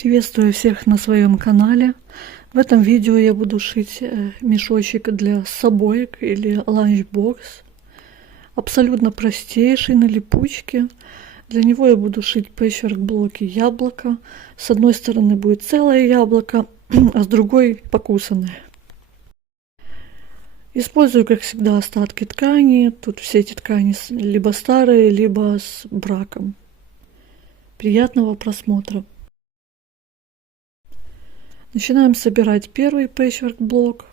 Приветствую всех на своем канале. В этом видео я буду шить мешочек для собоек или ланчбокс. Абсолютно простейший, на липучке. Для него я буду шить пэтчворк-блоки яблоко. С одной стороны будет целое яблоко, а с другой покусанное. Использую, как всегда, остатки ткани. Тут все эти ткани либо старые, либо с браком. Приятного просмотра! Начинаем собирать первый пэтчворк-блок.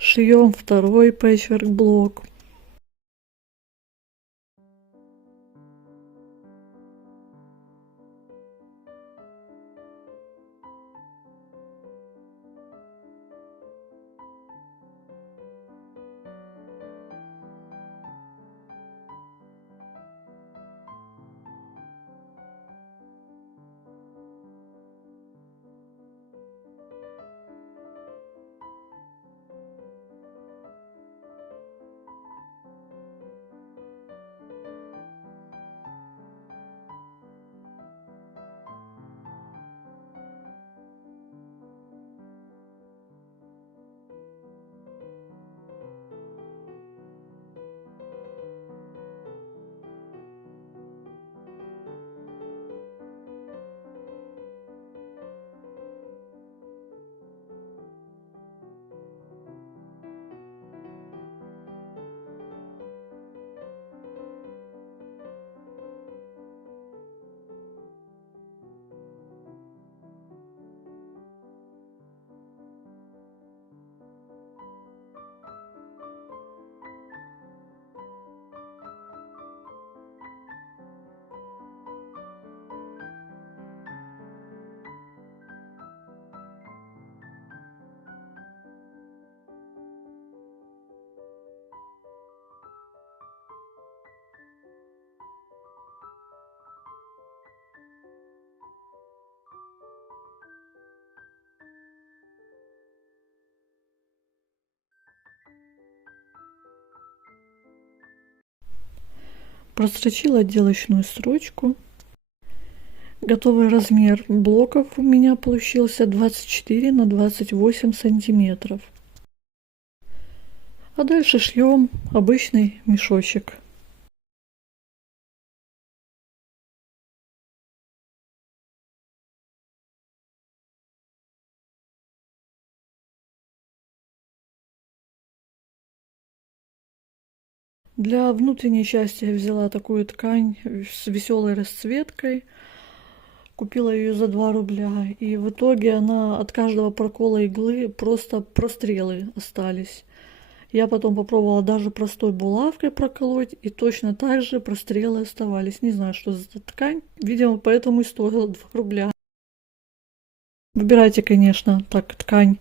Шьем второй пэтчворк-блок. Прострочила отделочную строчку. Готовый размер блоков у меня получился 24 на 28 сантиметров. А дальше шьем обычный мешочек. Для внутренней части я взяла такую ткань с веселой расцветкой. Купила ее за 2 рубля. И в итоге она от каждого прокола иглы просто прострелы остались. Я потом попробовала даже простой булавкой проколоть, и точно так же прострелы оставались. Не знаю, что за ткань. Видимо, поэтому и стоила 2 рубля. Выбирайте, конечно, так ткань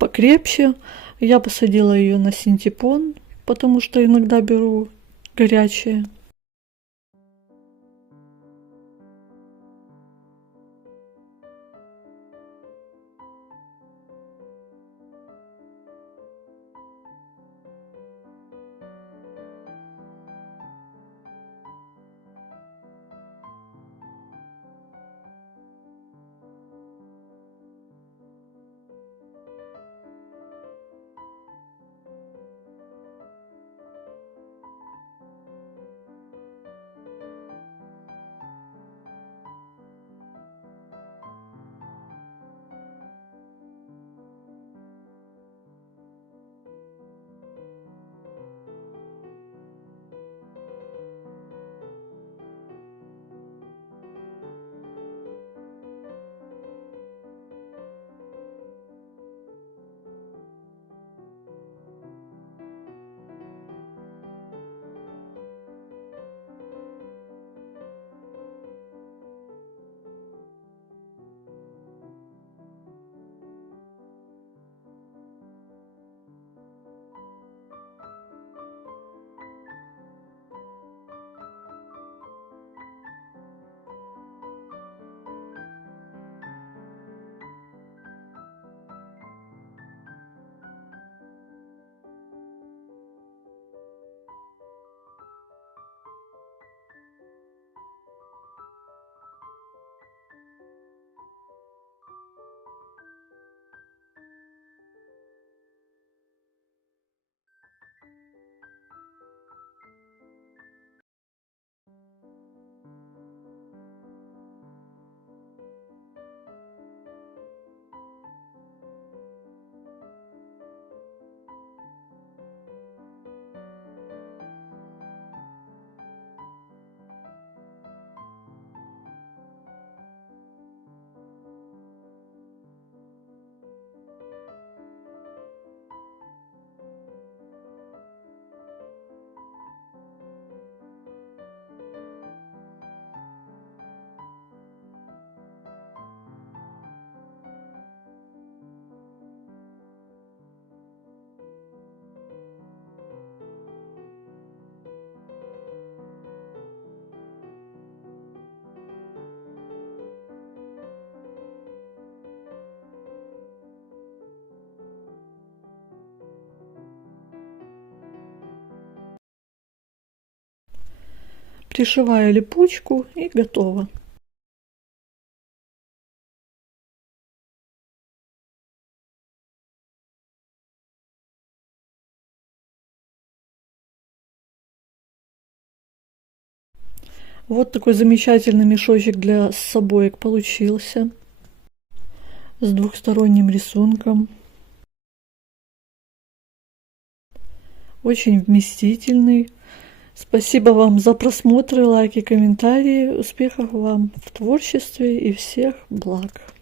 покрепче. Я посадила ее на синтепон, потому что иногда беру горячее. Пришиваю липучку и готово. Вот такой замечательный мешочек для собоек получился. С двухсторонним рисунком. Очень вместительный. Спасибо вам за просмотры, лайки, комментарии. Успехов вам в творчестве и всех благ.